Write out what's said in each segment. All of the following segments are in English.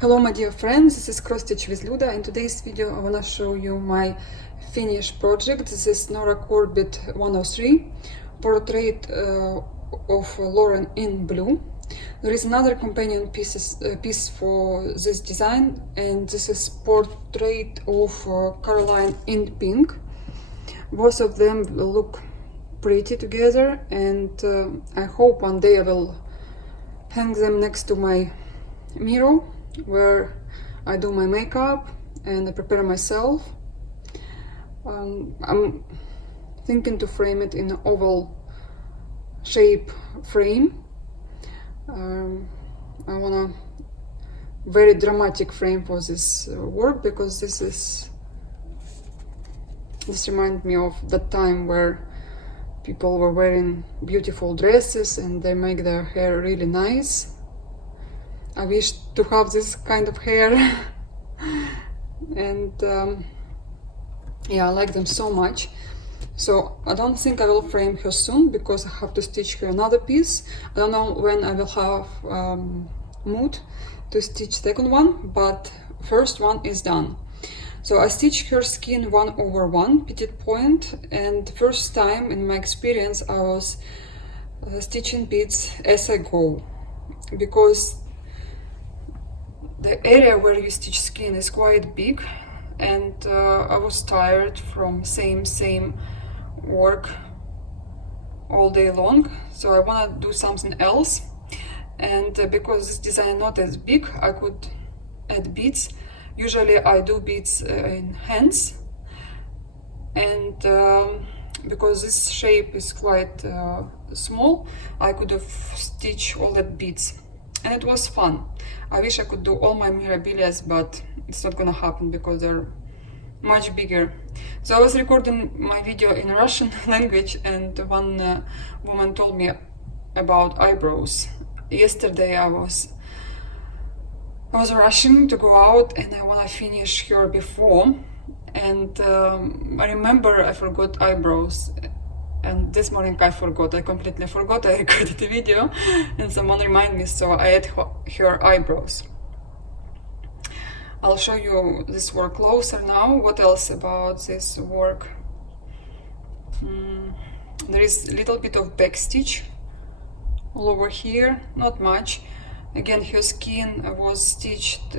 Hello my dear friends, this is Cross Stitch with Luda. In today's video I wanna show you my finished project. This is Nora Corbett 103 portrait of Lauren in blue. There is another companion piece for this design, and this is portrait of Caroline in pink. Both of them will look pretty together, and I hope one day I will hang them next to my mirror where I do my makeup and I prepare myself. I'm thinking to frame it in an oval shape frame. I want a very dramatic frame for this work, because this reminds me of that time where people were wearing beautiful dresses and they make their hair really nice. I wish to have this kind of hair and yeah, I like them so much. So I don't think I will frame her soon, because I have to stitch her another piece. I don't know when I will have mood to stitch second one, but first one is done. So I stitched her skin 1/1 petite point, and first time in my experience I was stitching beads as I go, because the area where you stitch skin is quite big, and I was tired from same work all day long, so I want to do something else. And because this design not as big, I could add beads. Usually I do beads in hands, and because this shape is quite small, I could have stitched all that beads, and it was fun. I wish I could do all my mirabilias, but it's not gonna happen because they're much bigger. So I was recording my video in Russian language, and one woman told me about eyebrows. Yesterday I was rushing to go out, and I want to finish her before, and I remember I forgot eyebrows, and this morning I completely forgot. I recorded the video and someone reminded me, so I added her eyebrows. I'll show you this work closer now. What else about this work? There is a little bit of back stitch all over here, not much. Again, her skin was stitched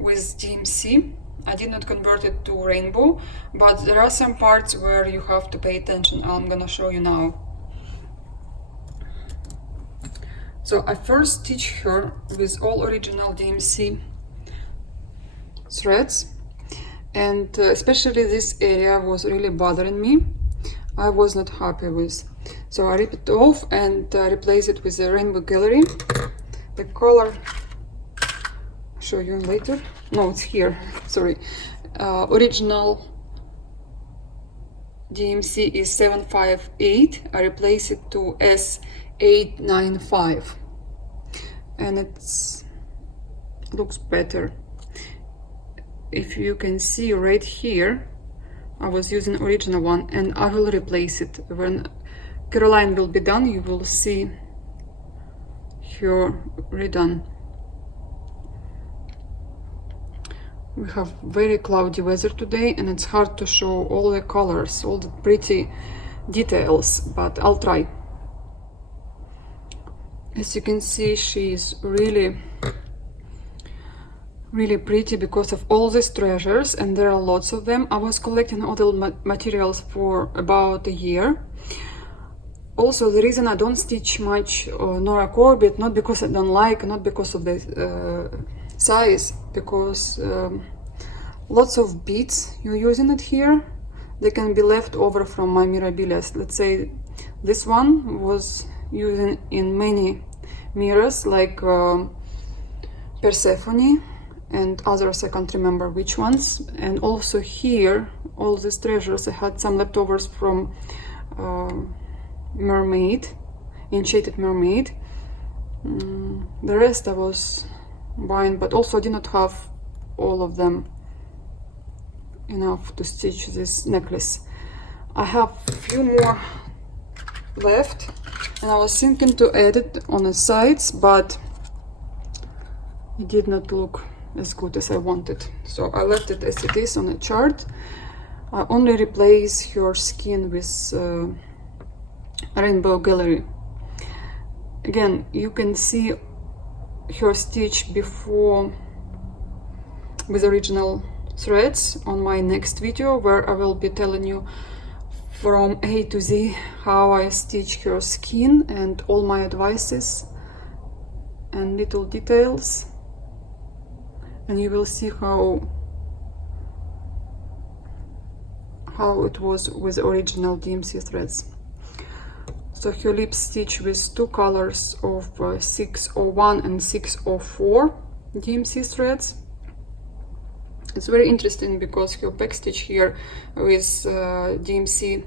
with DMC. I did not convert it to rainbow, but there are some parts where you have to pay attention. I'm gonna show you now. So I first stitched her with all original DMC threads, and especially this area was really bothering me. I was not happy with. So I rip it off and replace it with the Rainbow Gallery. The color, I'll show you later. No, it's here, sorry. Original DMC is 758. I replace it to S895, and it looks better. If you can see right here, I was using original one, and I will replace it. When Caroline will be done, you will see her redone. We have very cloudy weather today, and it's hard to show all the colors, all the pretty details, but I'll try. As you can see, she is really pretty because of all these treasures, and there are lots of them. I was collecting all the materials for about a year. Also, the reason I don't stitch much Nora Corbett, not because I don't like, not because of the size, because lots of beads you're using it here, they can be left over from my mirabilias. Let's say this one was using in many mirrors, like Persephone and others, I can't remember which ones. And also here, all these treasures, I had some leftovers from Mermaid, Enchanted Mermaid. The rest I was buying, but also I did not have all of them enough to stitch this necklace. I have a few more left, and I was thinking to add it on the sides, but it did not look as good as I wanted. So I left it as it is on a chart. I only replace her skin with Rainbow Gallery. Again, you can see her stitch before with original threads on my next video, where I will be telling you from A to Z how I stitch her skin and all my advices and little details, and you will see how it was with original DMC threads. So her lip stitch with two colors of 601 and 604 DMC threads. It's very interesting because her back stitch here with DMC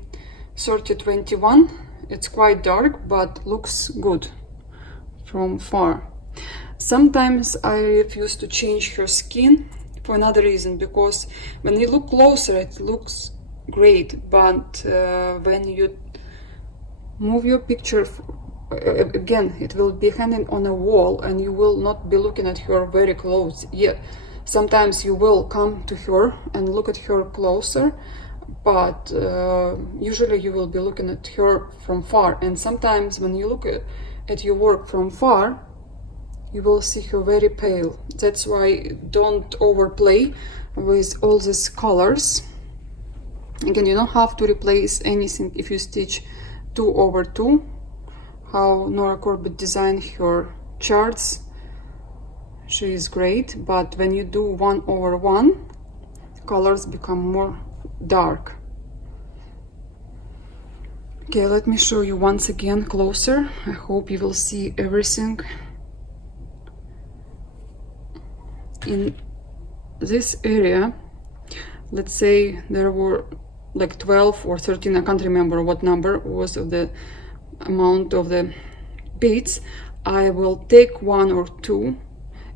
3021, it's quite dark but looks good from far. Sometimes I refuse to change her skin for another reason, because when you look closer it looks great, but when you move your picture again, it will be hanging on a wall and you will not be looking at her very close. Yeah, sometimes you will come to her and look at her closer, but usually you will be looking at her from far. And sometimes when you look at your work from far, you will see her very pale. That's why don't overplay with all these colors. Again, you don't have to replace anything if you stitch 2 over 2, how Nora Corbett designed her charts. She is great, but when you do 1 over 1, colors become more dark. Okay, let me show you once again closer. I hope you will see everything. In this area, let's say there were like 12 or 13, I can't remember what number was of the amount of the beads. I will take 1 or 2.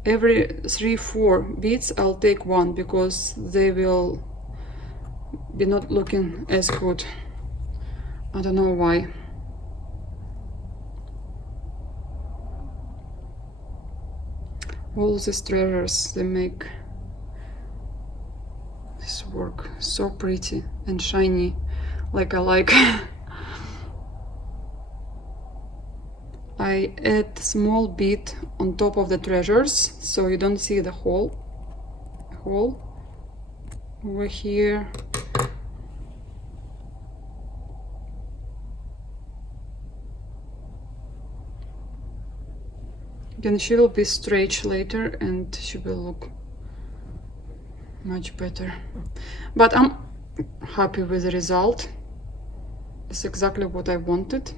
Every 3-4 beads I'll take 1, because they will be not looking as good. I don't know why. All these treasures, they make this work so pretty and shiny, like I like. I add small bead on top of the treasures, so you don't see the hole over here. Then she will be stretched later and she will look much better. But I'm happy with the result. It's exactly what I wanted.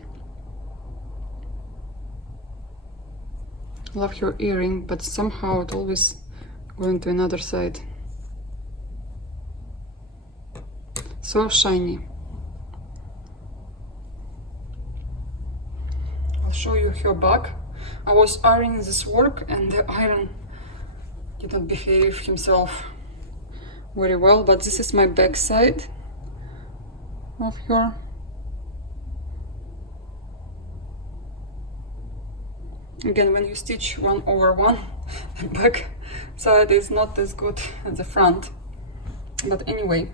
Love her earring, but somehow it always going to another side. So shiny. I'll show you her back. I was ironing this work and the iron didn't behave himself very well, but this is my back side of her. Again, when you stitch 1 over 1, the back side is not as good as the front. But anyway,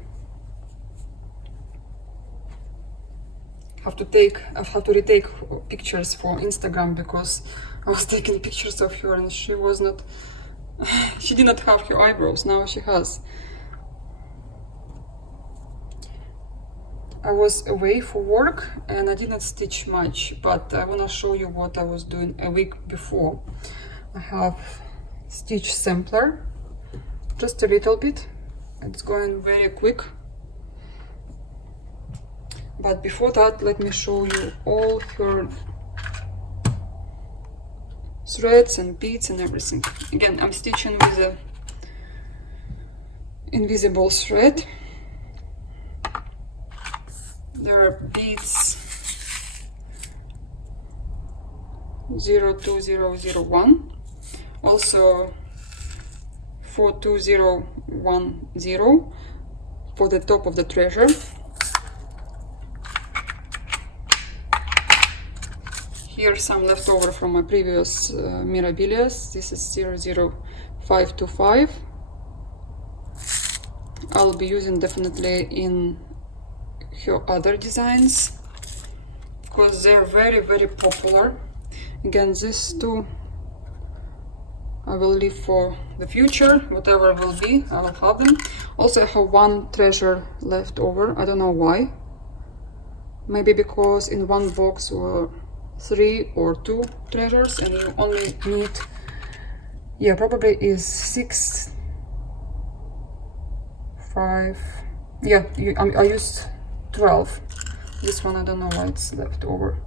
I have to retake pictures for Instagram, because I was taking pictures of her and she was not, she did not have her eyebrows. Now she has. I was away for work and I didn't stitch much, but I want to show you what I was doing a week before. I have stitch sampler, just a little bit. It's going very quick. But before that, let me show you all her threads and beads and everything. Again, I'm stitching with a invisible thread. There are beads 02001, also 42010 for the top of the treasure. Here's some leftover from my previous Mirabilias. This is 00525. I'll be using definitely in her other designs because they're very, very popular. Again, these two I will leave for the future, whatever will be, I will have them. Also, I have one treasure left over. I don't know why. Maybe because in one box were 3 or 2 treasures and you only need, yeah, probably is 6, 5, yeah, I used 12. This one, I don't know why it's left over.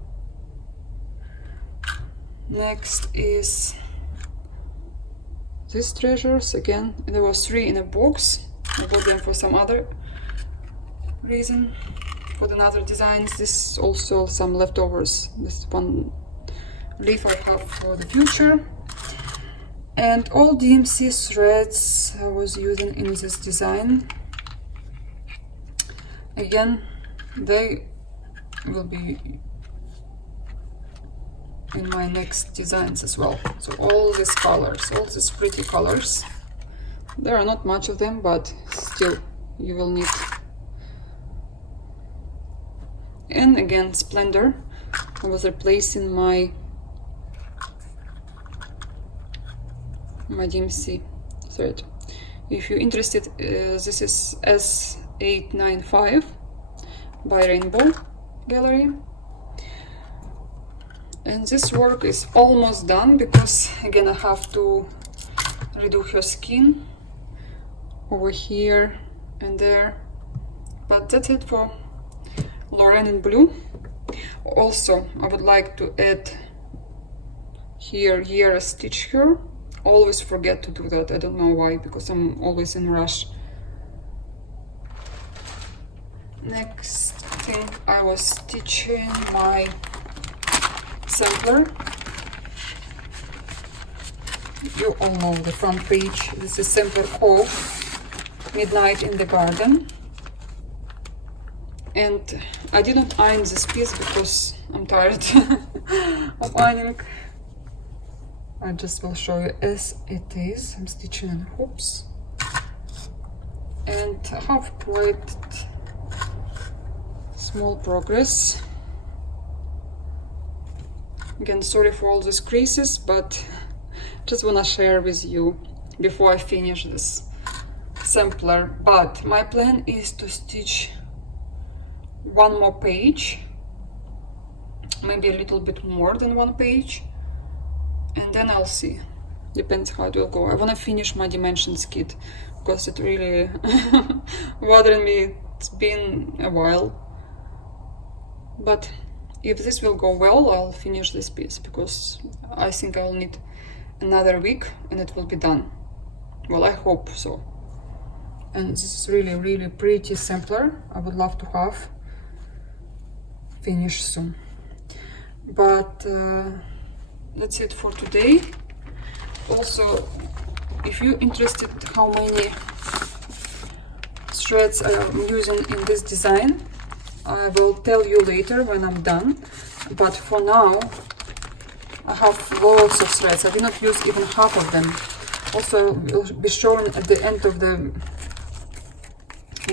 Next is these treasures. Again, there was 3 in a box. I bought them for some other reason, for another designs. This is also some leftovers. This one leaf I have for the future. And all DMC threads I was using in this design. Again, they will be in my next designs as well. So all these colors, all these pretty colors. There are not much of them, but still you will need. And again, Splendor. I was replacing my DMC thread. If you're interested, this is S895 by Rainbow Gallery. And this work is almost done because again I have to redo her skin over here and there. But that's it for Lorraine in blue. Also, I would like to add here a stitch here. Always forget to do that. I don't know why, because I'm always in a rush. Next thing, I was stitching my sampler. You all know the front page. This is sampler Cove, Midnight in the Garden. And I didn't iron this piece because I'm tired of ironing. I just will show you as it is. I'm stitching in hoops. And I have quite small progress. Again, sorry for all these creases, but just wanna share with you before I finish this sampler. But my plan is to stitch one more page, maybe a little bit more than one page, and then I'll see. Depends how it will go. I wanna finish my dimensions kit because it really bothering me. It's been a while. But if this will go well, I'll finish this piece because I think I'll need another week and it will be done. Well, I hope so. And this is really, really pretty sampler. I would love to have finished soon. But that's it for today. Also, if you're interested how many threads I'm using in this design, I will tell you later when I'm done. But for now, I have lots of threads. I did not use even half of them. Also, will be showing at the end of the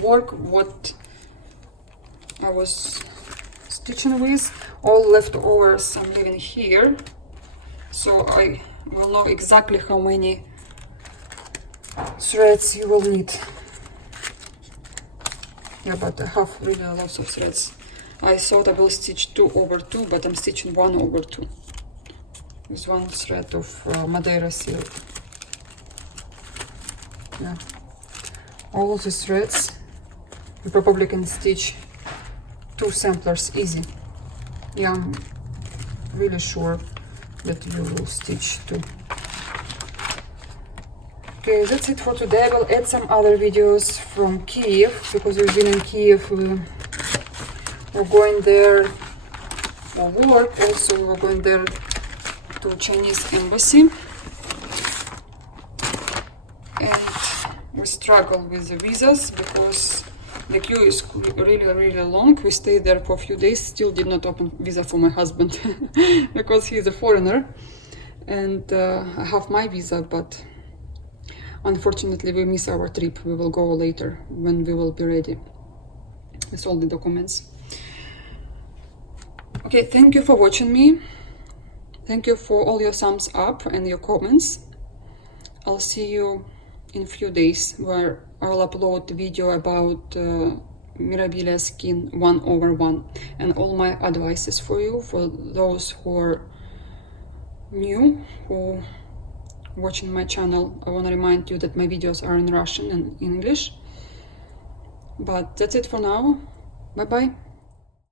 work what I was stitching with. All leftovers I'm leaving here, so I will know exactly how many threads you will need. Yeah, but I have really lots of threads. I thought I will stitch 2 over 2, but I'm stitching 1 over 2 with one thread of Madeira silk. Yeah, all of these threads you probably can stitch 2 samplers easy. Yeah, I'm really sure that you will stitch 2. Okay, that's it for today. I will add some other videos from Kiev because we've been in Kiev. We're going there for work. Also, we're going there to Chinese embassy. And we struggle with the visas because The queue is really long. We stayed there for a few days, still did not open visa for my husband because he's a foreigner, and I have my visa, but unfortunately we miss our trip. We will go later when we will be ready with all the documents. Okay, thank you for watching me. Thank you for all your thumbs up and your comments. I'll see you in a few days where I'll upload the video about Mirabilia Skin 1/1 and all my advices for you, for those who are new, who watching my channel. I want to remind you that my videos are in Russian and English. But that's it for now. Bye bye.